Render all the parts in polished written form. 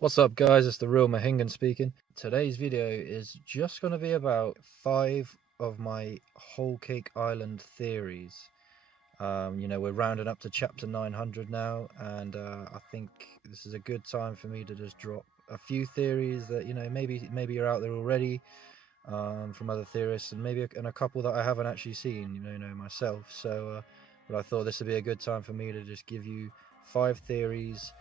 What's up guys, it's the real Mohingan speaking. Today's video is just going to be about 5 of my whole cake island theories. We're rounding up to chapter 900 now, and I think this is a good time for me to just drop a few theories that, maybe you're out there already, from other theorists, and maybe a couple that I haven't actually seen, myself. But I thought this would be a good time for me to just give you 5 theories,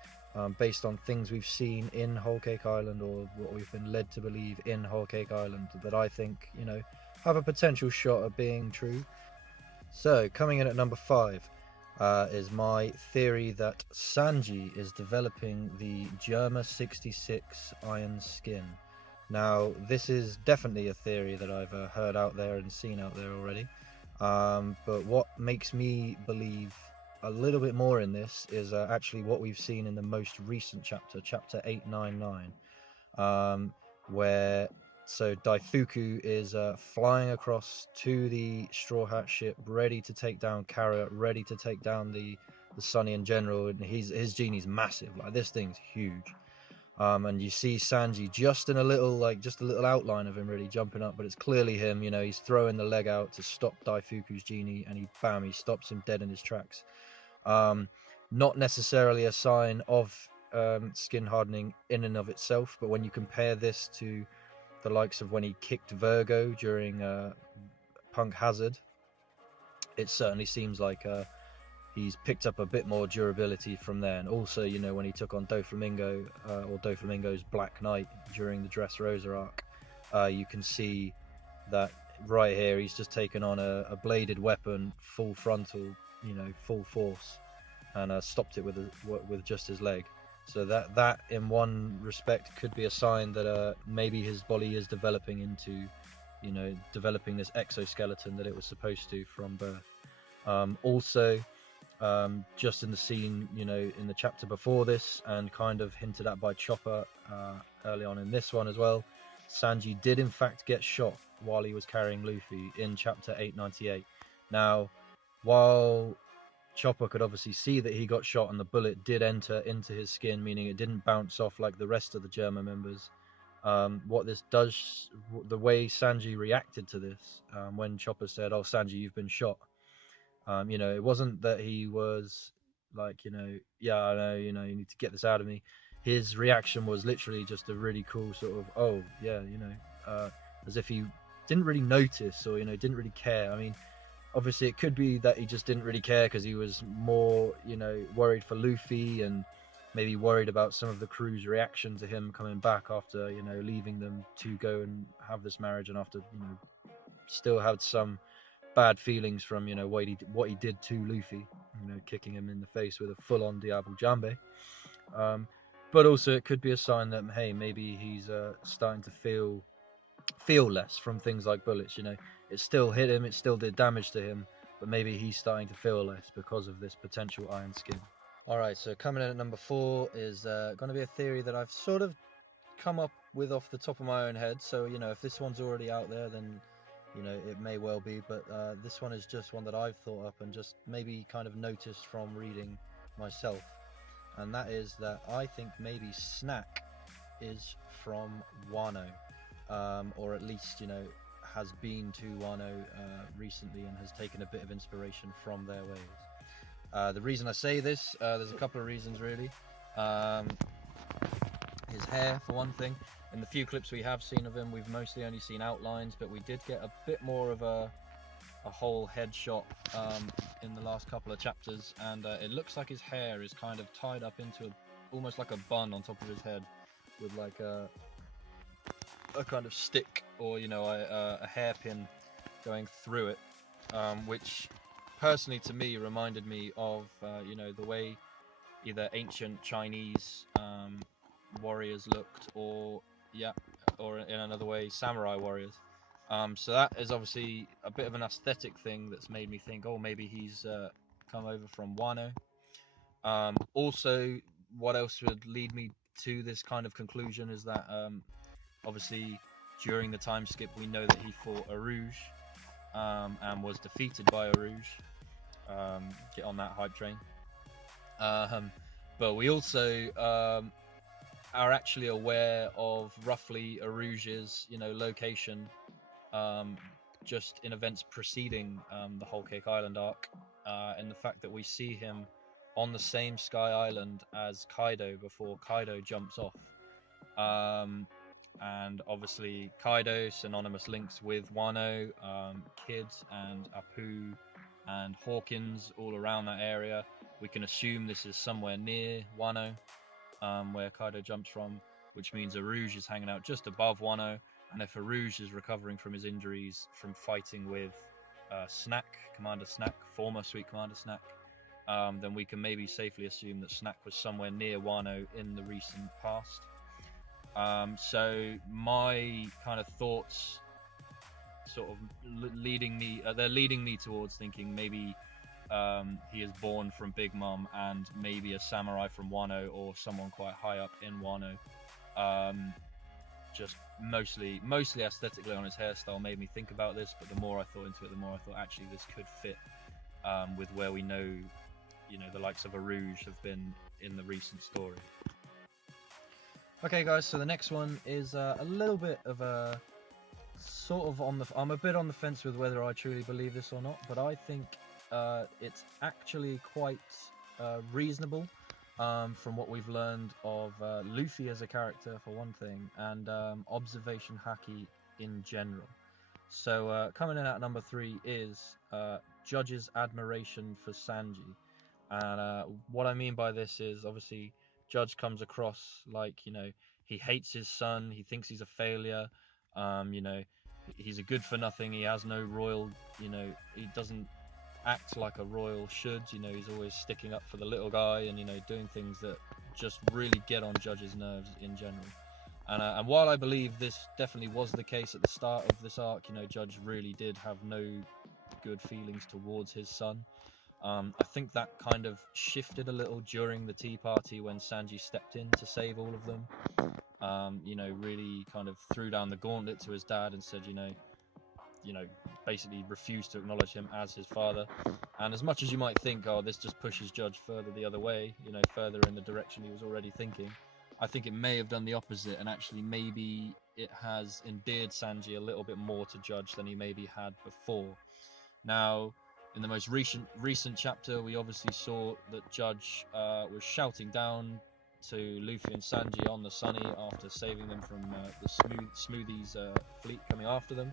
based on things we've seen in Whole Cake Island, or what we've been led to believe in Whole Cake Island, that I think, have a potential shot at being true. So, coming in at number 5, is my theory that Sanji is developing the Germa 66 iron skin. Now, this is definitely a theory that I've heard out there and seen out there already. But what makes me believe a little bit more in this is actually what we've seen in the most recent chapter, chapter 899, where Daifuku is flying across to the Straw Hat ship, ready to take down Carrot, ready to take down the Sunny in general, and his genie's massive. Like, this thing's huge. And you see Sanji just in a little outline of him really jumping up, but it's clearly him. He's throwing the leg out to stop Daifuku's genie, and he stops him dead in his tracks. Um, Not necessarily a sign of skin hardening in and of itself, but when you compare this to the likes of when he kicked Virgo during Punk Hazard, it certainly seems like he's picked up a bit more durability from there. And also, when he took on Doflamingo, or Doflamingo's Black Knight during the Dressrosa arc, you can see that right here he's just taken on a bladed weapon, full frontal, full force, and stopped it with just his leg. So that in one respect could be a sign that maybe his body is developing into, developing this exoskeleton that it was supposed to from birth. Also, just in the scene, in the chapter before this, and kind of hinted at by Chopper early on in this one as well, Sanji did in fact get shot while he was carrying Luffy in chapter 898. Now, while Chopper could obviously see that he got shot and the bullet did enter into his skin, meaning it didn't bounce off like the rest of the Germa members, what this does, the way Sanji reacted to this, when Chopper said, "Oh, Sanji, you've been shot," it wasn't that he was like, yeah, I know, you need to get this out of me. His reaction was literally just a really cool sort of, oh yeah, as if he didn't really notice, or didn't really care. I mean, obviously it could be that he just didn't really care because he was more, worried for Luffy, and maybe worried about some of the crew's reaction to him coming back after, leaving them to go and have this marriage, and after, still had some bad feelings from, what he did to Luffy, kicking him in the face with a full-on Diablo Jambe. Um, but also it could be a sign that, hey, maybe he's starting to feel less from things like bullets. It still hit him, it still did damage to him, but maybe he's starting to feel less because of this potential iron skin. All right, so coming in at number 4 is going to be a theory that I've sort of come up with off the top of my own head. So, if this one's already out there, then it may well be, but this one is just one that I've thought up and just maybe kind of noticed from reading myself, and that is that I think maybe Snack is from Wano, or at least has been to Wano recently and has taken a bit of inspiration from their ways. The reason I say this, there's a couple of reasons really. His hair, for one thing. In the few clips we have seen of him, we've mostly only seen outlines, but we did get a bit more of a whole head shot in the last couple of chapters, and it looks like his hair is kind of tied up into almost like a bun on top of his head, with like a kind of stick, or a hairpin going through it, which personally to me reminded me of the way either ancient Chinese warriors looked, or in another way, samurai warriors. So that is obviously a bit of an aesthetic thing that's made me think, oh, maybe he's come over from Wano. Also, what else would lead me to this kind of conclusion is that obviously during the time skip we know that he fought Arouge, and was defeated by Arouge. Get on that hype train. But we also are actually aware of roughly Arouge's, location, um, just in events preceding the Whole Cake Island arc, and the fact that we see him on the same Sky Island as Kaido before Kaido jumps off. Um, and obviously Kaido, synonymous links with Wano, Kid and Apu and Hawkins all around that area. We can assume this is somewhere near Wano, where Kaido jumps from, which means Arouge is hanging out just above Wano. And if Arouge is recovering from his injuries from fighting with Snack, Commander Snack, former Sweet Commander Snack, then we can maybe safely assume that Snack was somewhere near Wano in the recent past. So my kind of thoughts sort of leading me, they're leading me towards thinking maybe he is born from Big Mom and maybe a samurai from Wano or someone quite high up in Wano. Just mostly aesthetically on his hairstyle made me think about this, but the more I thought into it, the more I thought actually this could fit with where we know, the likes of Arouge have been in the recent story. Okay, guys, so the next one is a little bit of a sort of I'm a bit on the fence with whether I truly believe this or not, but I think it's actually quite reasonable from what we've learned of Luffy as a character, for one thing, and observation haki in general. So coming in at number 3 is Judge's admiration for Sanji. And what I mean by this is, obviously, Judge comes across like, he hates his son, he thinks he's a failure, he's a good for nothing, he has no royal, he doesn't act like a royal should, he's always sticking up for the little guy and, doing things that just really get on Judge's nerves in general. And while I believe this definitely was the case at the start of this arc, Judge really did have no good feelings towards his son. I think that kind of shifted a little during the Tea Party when Sanji stepped in to save all of them. Really kind of threw down the gauntlet to his dad and said, basically refused to acknowledge him as his father. And as much as you might think, oh, this just pushes Judge further the other way, further in the direction he was already thinking, I think it may have done the opposite, and actually maybe it has endeared Sanji a little bit more to Judge than he maybe had before. Now, in the most recent chapter, we obviously saw that Judge was shouting down to Luffy and Sanji on the Sunny after saving them from the Smoothies fleet coming after them,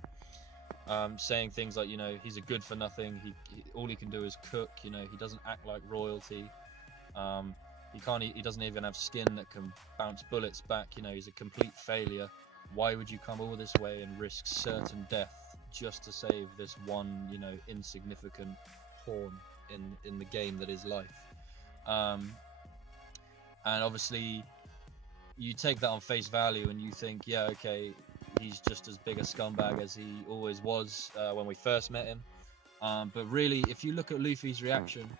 saying things like, he's a good for nothing. He all he can do is cook. He doesn't act like royalty. He doesn't even have skin that can bounce bullets back. He's a complete failure. Why would you come all this way and risk certain death just to save this one, insignificant pawn in the game that is life? And obviously, you take that on face value and you think, yeah, okay, he's just as big a scumbag as he always was when we first met him. But really, if you look at Luffy's reaction,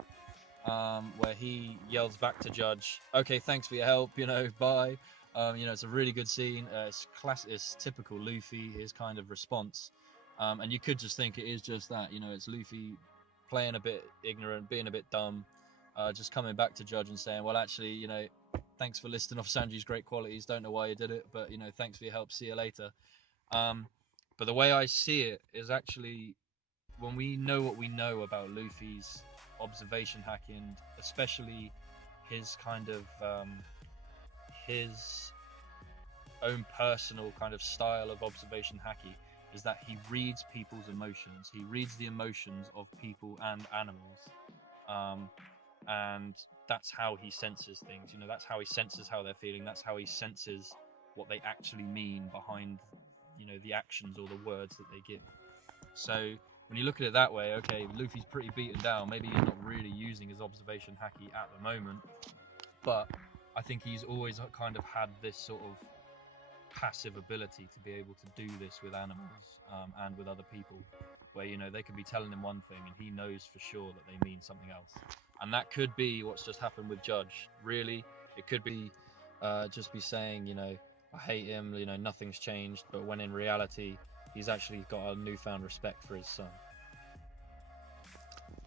where he yells back to Judge, okay, thanks for your help, bye. It's a really good scene. It's typical Luffy, his kind of response. And you could just think it is just that, it's Luffy playing a bit ignorant, being a bit dumb, just coming back to Judge and saying, well, actually, thanks for listing off Sanji's great qualities. Don't know why you did it, but, thanks for your help. See you later. But the way I see it is actually, when we know what we know about Luffy's observation hacking, especially his kind of his own personal kind of style of observation hacking, is that he reads people's emotions. He reads the emotions of people and animals, and that's how he senses things. That's how he senses how they're feeling. That's how he senses what they actually mean behind, the actions or the words that they give. So when you look at it that way, okay, Luffy's pretty beaten down. Maybe he's not really using his observation haki at the moment, but I think he's always kind of had this sort of passive ability to be able to do this with animals and with other people, where they could be telling him one thing and he knows for sure that they mean something else. And that could be what's just happened with Judge. Really, it could be just be saying, I hate him, nothing's changed, but when in reality he's actually got a newfound respect for his son.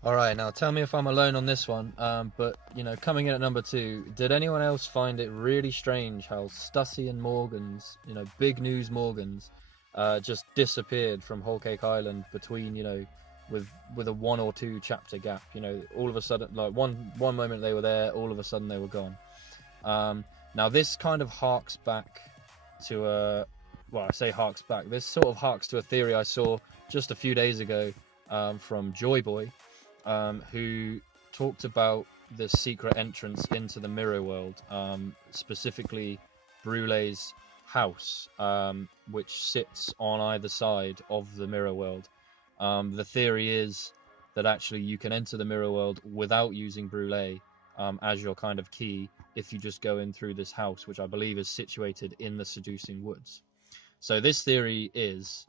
All right, now tell me if I'm alone on this one. But coming in at number 2, did anyone else find it really strange how Stussy and Morgan's, Big News Morgan's, just disappeared from Whole Cake Island between, with a 1 or 2 chapter gap. All of a sudden, like one moment they were there, all of a sudden they were gone. Now this kind of harks back to I say harks back. This sort of harks to a theory I saw just a few days ago from Joy Boy, who talked about the secret entrance into the mirror world, specifically Brulee's house, which sits on either side of the mirror world. The theory is that actually you can enter the mirror world without using Brulee as your kind of key if you just go in through this house, which I believe is situated in the Seducing Woods. So this theory is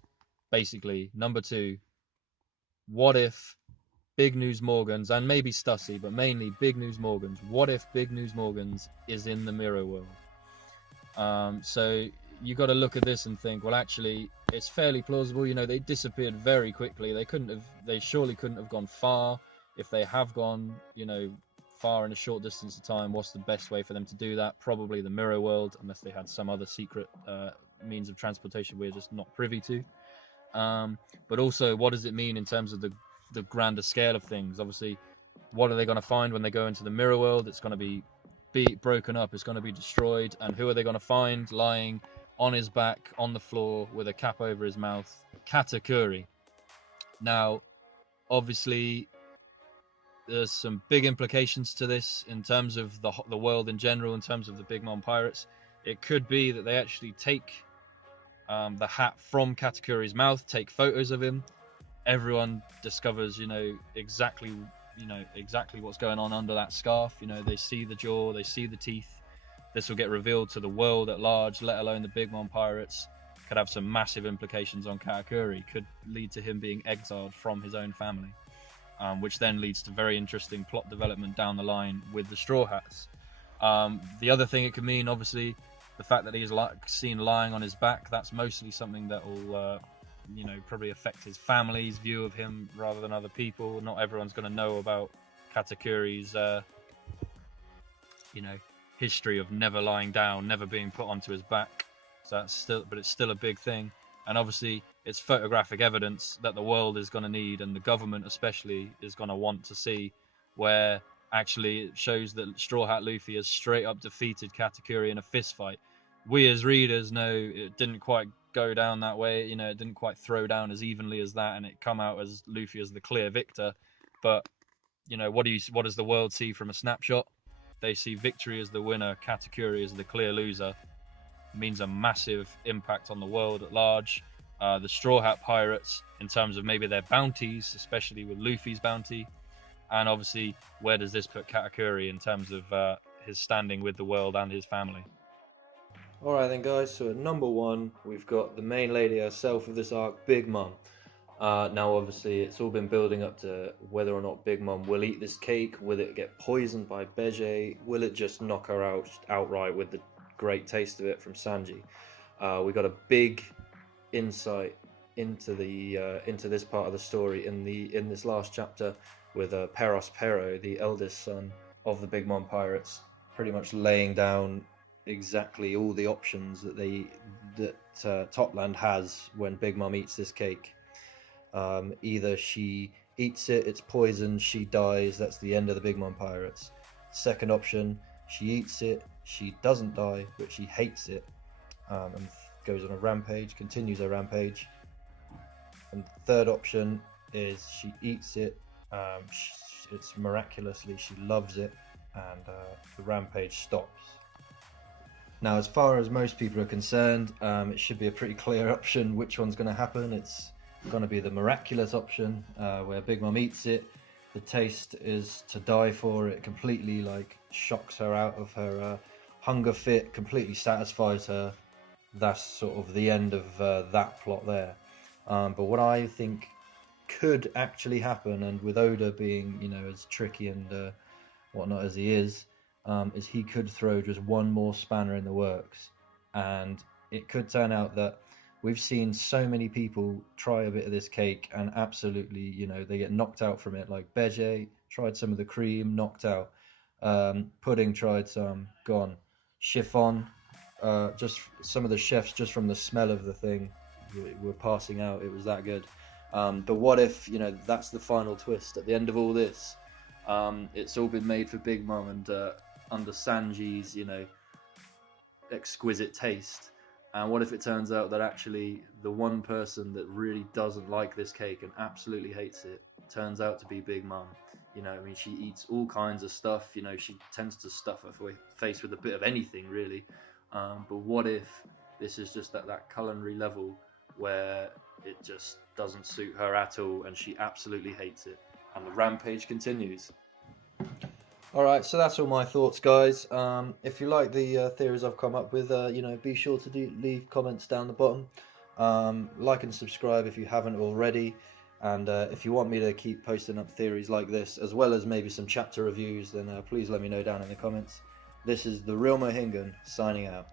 basically number 2. What if Big News Morgan's, and maybe Stussy, but mainly Big News Morgan's, what if Big News Morgan's is in the mirror world? So you got to look at this and think, well, actually, it's fairly plausible. They disappeared very quickly. They surely couldn't have gone far. If they have gone, far in a short distance of time, what's the best way for them to do that? Probably the mirror world, unless they had some other secret means of transportation we're just not privy to. But also, what does it mean in terms of the grander scale of things? Obviously, what are they going to find when they go into the mirror world? It's going to be broken up, it's going to be destroyed, and who are they going to find lying on his back on the floor with a cap over his mouth? Katakuri. Now, obviously, there's some big implications to this in terms of the world in general, in terms of the Big Mom Pirates. It could be that they actually take the hat from Katakuri's mouth, take photos of him. Everyone discovers, exactly what's going on under that scarf. They see the jaw, they see the teeth. This will get revealed to the world at large, let alone the Big Mom Pirates. Could have some massive implications on Katakuri. Could lead to him being exiled from his own family, which then leads to very interesting plot development down the line with the Straw Hats. The other thing it could mean, obviously, the fact that he's seen lying on his back. That's mostly something that will probably affect his family's view of him rather than other people. Not everyone's going to know about Katakuri's history of never lying down, never being put onto his back. So it's still a big thing. And obviously it's photographic evidence that the world is going to need, and the government especially is going to want to see, where actually it shows that Straw Hat Luffy has straight up defeated Katakuri in a fist fight. We as readers know it didn't quite go down that way. It didn't quite throw down as evenly as that, and it come out as Luffy as the clear victor. But what does the world see from a snapshot? They see victory as the winner, Katakuri as the clear loser. It means a massive impact on the world at large. The Straw Hat Pirates, in terms of maybe their bounties, especially with Luffy's bounty, and obviously where does this put Katakuri in terms of his standing with the world and his family? Alright then guys, so at number 1 we've got the main lady herself of this arc, Big Mom. Now obviously it's all been building up to whether or not Big Mom will eat this cake. Will it get poisoned by Beje? Will it just knock her out outright with the great taste of it from Sanji? We got a big insight into this part of the story in this last chapter with Peros Pero, the eldest son of the Big Mom Pirates, pretty much laying down exactly all the options that Topland has when Big Mom eats this cake. Either she eats it, it's poison, she dies, that's the end of the Big Mom Pirates. Second option, she eats it, she doesn't die, but she hates it, and goes on a rampage, continues her rampage. And third option is she eats it, it's miraculously, she loves it, and the rampage stops. Now, as far as most people are concerned, it should be a pretty clear option which one's going to happen. It's going to be the miraculous option, where Big Mom eats it. The taste is to die for. It completely shocks her out of her hunger fit, completely satisfies her. That's sort of the end of that plot there. But what I think could actually happen, and with Oda being as tricky and whatnot as he is he could throw just one more spanner in the works, and it could turn out that we've seen so many people try a bit of this cake and absolutely, you know, they get knocked out from it. Like Beje tried some of the cream, knocked out. Pudding tried some, gone. Chiffon, just some of the chefs, just from the smell of the thing, were passing out. It was that good. But what if, you know, that's the final twist at the end of all this? It's all been made for Big Mum and under Sanji's, you know, exquisite taste. And what if it turns out that actually the one person that really doesn't like this cake and absolutely hates it turns out to be Big Mum? You know, I mean, she eats all kinds of stuff. You know, she tends to stuff her face with a bit of anything, really. But what if this is just at that culinary level where it just doesn't suit her at all and she absolutely hates it? And the rampage continues. Alright, so that's all my thoughts, guys. If you like the theories I've come up with, you know, be sure to leave comments down the bottom. Like and subscribe if you haven't already. And if you want me to keep posting up theories like this, as well as maybe some chapter reviews, then please let me know down in the comments. This is The Real Mohingan, signing out.